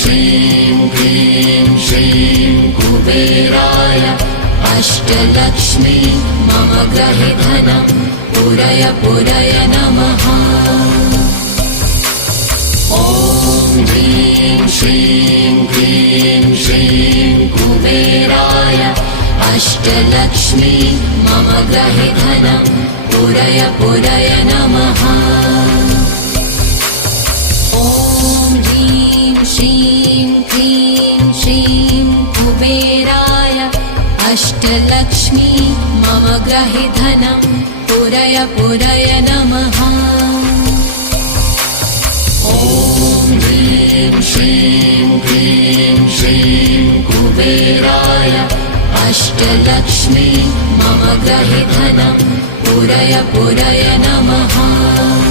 श्रीं क्लीं श्रीं कुबेराय अष्टलक्ष्मी मम गृहे धनं पूरय पूरय नमः। ॐ ह्रीं श्रीं क्लीं श्रीं कुबेराय अष्टलक्ष्मी मम गृहे धनं पूरय पूरय नमः। ॐ ह्रीं श्रीं क्लीं श्रीं कुबेराय अष्टलक्ष्मी मम गृहे धनं पूरय पूरय नमः। ॐ ह्रीं श्रीं क्लीं श्रीं कुबेराय अष्टलक्ष्मी मम गृहे धनं पूरय पूरय नमः।